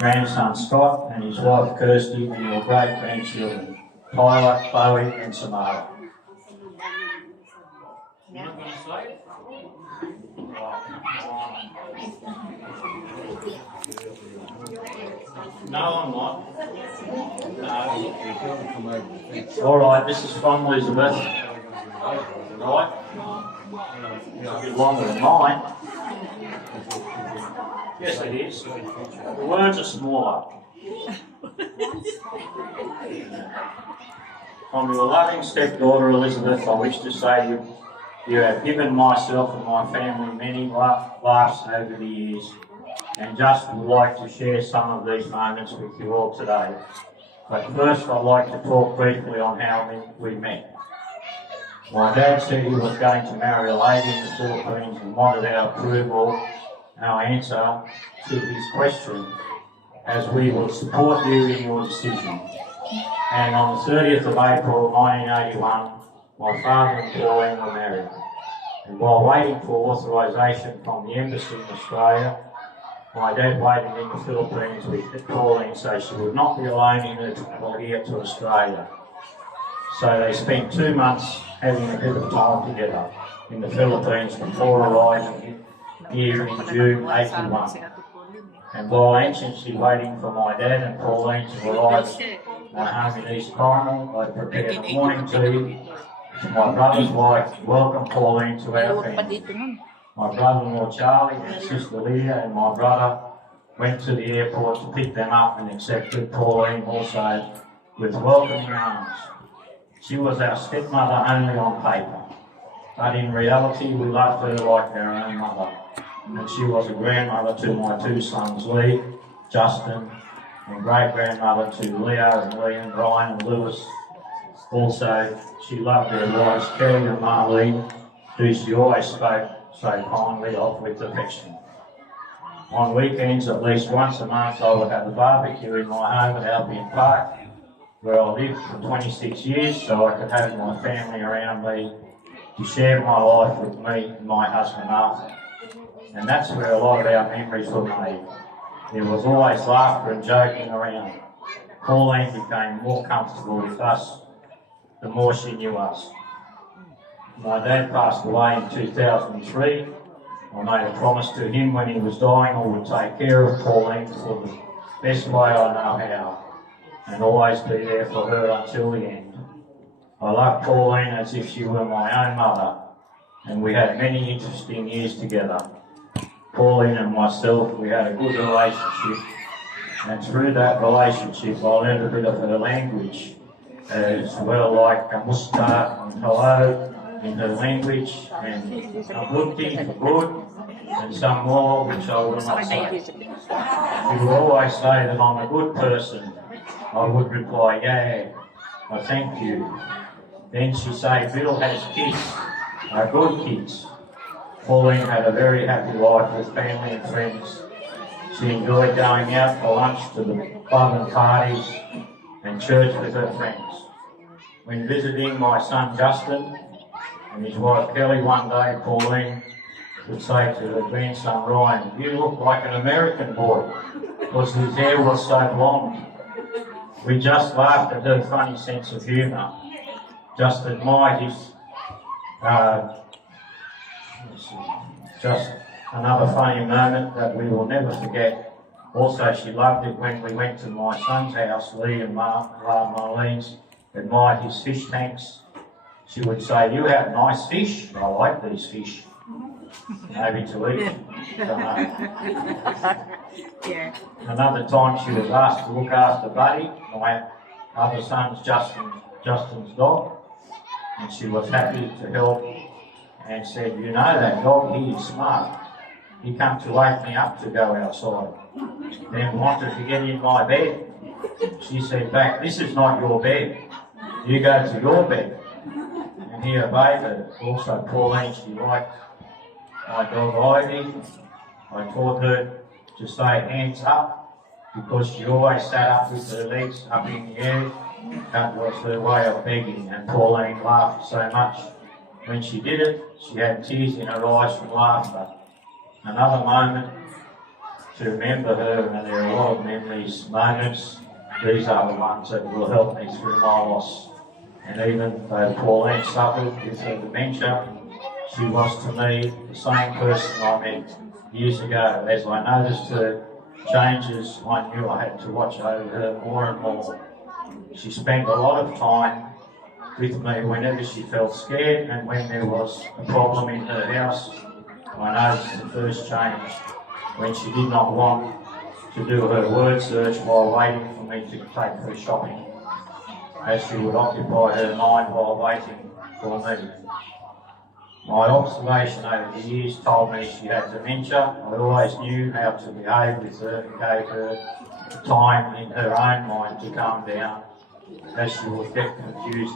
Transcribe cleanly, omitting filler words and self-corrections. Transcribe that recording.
grandson Scott and his wife Kirsty and your great-grandchildren Tyler, Chloe and Samara. You're not going to say it? No, I'm not. No. All right, this is from Elizabeth. Right? It's a bit longer than mine. Yes, it is. The words are smaller. From your loving stepdaughter Elizabeth, I wish to say you have given myself and my family many laughs over the years, and just would like to share some of these moments with you all today. But first I'd like to talk briefly on how we met. My dad said he was going to marry a lady in the Philippines and wanted our approval, our answer to his question, as we would support you in your decision. And on the 30th of April 1981, my father and Pauline were married. And while waiting for authorisation from the embassy in Australia, my dad waited in the Philippines with Pauline so she would not be alone in her travel here to Australia. So they spent 2 months having a bit of time together in the Philippines before arriving here in June 81. And while anxiously waiting for my dad and Pauline to arrive at my home in East Cornwall, I prepared a morning tea to my brother's wife to welcome Pauline to our family. My brother-in-law Charlie and sister Leah and my brother went to the airport to pick them up and accepted Pauline also with welcoming arms. She was our stepmother only on paper, but in reality we loved her like our own mother. And she was a grandmother to my 2 sons, Lee, Justin, and great-grandmother to Leo and Liam, Brian and Lewis. Also, she loved her wives, Kelly and Marlene, who she always spoke so kindly of with affection. On weekends, at least once a month, I would have a barbecue in my home at Albion Park, where I lived for 26 years, so I could have my family around me to share my life with me and my husband Arthur. And that's where a lot of our memories were made. There was always laughter and joking around. Pauline became more comfortable with us the more she knew us. My dad passed away in 2003. I made a promise to him when he was dying I would take care of Pauline for the best way I know how, and always be there for her until the end. I loved Pauline as if she were my own mother, and we had many interesting years together. Pauline and myself, we had a good relationship, and through that relationship I learned a bit of her language, as well like kamusta and hello in her language, and abuti for good, and some more which I will not say. She would always say that I'm a good person. I would reply, yeah, I thank you. Then she'd say, Bill has kids, are good kids. Pauline had a very happy life with family and friends. She enjoyed going out for lunch to the club and parties and church with her friends. When visiting my son Justin and his wife Kelly one day, Pauline would say to her grandson Ryan, you look like an American boy, because his hair was so blonde. We just laughed at her funny sense of humour, just admired his just another funny moment that we will never forget. Also, she loved it when we went to my son's house, Lee and Marlene's, admired his fish tanks. She would say, you have nice fish. I like these fish. Maybe to eat. I don't know. Yeah. Another time she was asked to look after Buddy, my other son's Justin's dog, and she was happy to help and said, you know that dog, he is smart. He come to wake me up to go outside. Then wanted to get in my bed. She said back, this is not your bed. You go to your bed. And he obeyed her. Also Pauline, she liked my dog Ivy. I taught her to say hands up because she always sat up with her legs up in the air. That was her way of begging, and Pauline laughed so much. When she did it, she had tears in her eyes from laughter. Another moment to remember her, and there are these moments, these are the ones that will help me through my loss. And even though Pauline suffered with her dementia, she was to me the same person I met years ago. As I noticed her changes, I knew I had to watch over her more and more. She spent a lot of time with me whenever she felt scared, and when there was a problem in her house, I noticed the first change when she did not want to do her word search while waiting for me to take her shopping, as she would occupy her mind while waiting for me. My observation over the years told me she had dementia. I always knew how to behave with her and gave her time in her own mind to calm down, as she would get confused